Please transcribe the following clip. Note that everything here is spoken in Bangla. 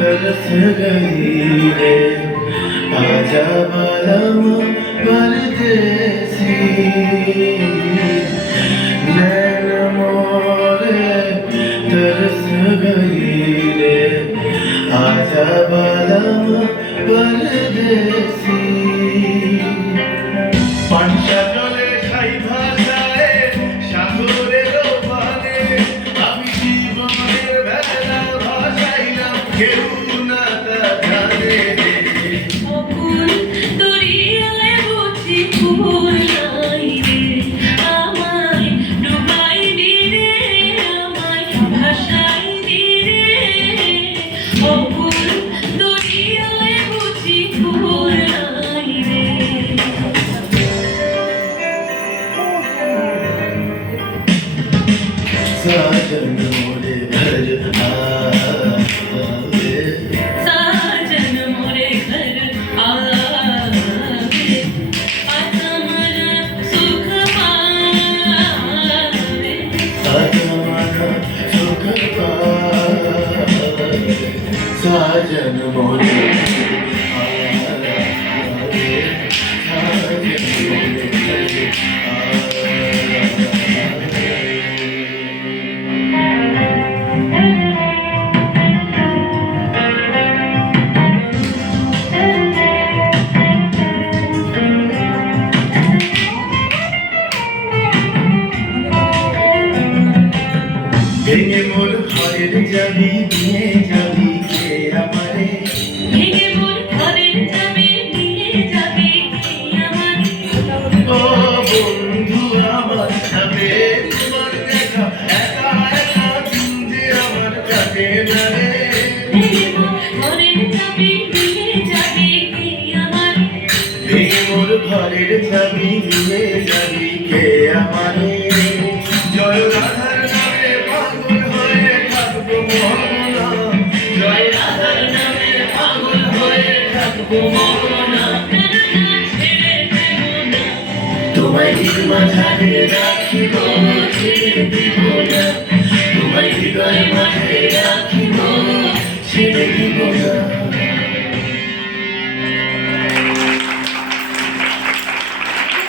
तरस गई है आजा बालम परदेसी नैन मोरे तरस गई रे आजा बालम परदेसी पंचले खाई भाषाए সাগরের পানে আমি জীবনের বেলা ভাসাইলাম কেউ না তা জানে অকুল দরিয়ায় বুঝি ফুল নাই রে আমায় ডুবাইলি রে আমায় ভাসাইলি রে অকুল দরিয়ায় বুঝি ফুল নাই রে साजन मोरे घर आवे साजन मोरे घर आवे आत्मन सुख पावे आत्मन सुख पावे साजन मोरे आवे साजन मोरे घर आवे ভেঙে মোর ঘরের যাবি নিয়ে যাবি কে আমারে ভেঙে মোর ঘরের চাবি নিয়ে যাবে কে আমারে ও বন্ধু আমার যাবে তোমার দেখা একা একা চিনতে আমার কাটে না রে ভেঙে মোর ঘরের চাবি নিয়ে যাবে কে আমারে ভেঙে মোর ঘরের যাবি নিয়ে যাবি কে আমারে জয় রাধার নামে পাগল হয়ে থাকবো মোহনা জয় রাধার নামে পাগল হয়ে থাকবো মোহনা ছেড়ে দেব না তোমায় ঠিক মাঝারে রাখিব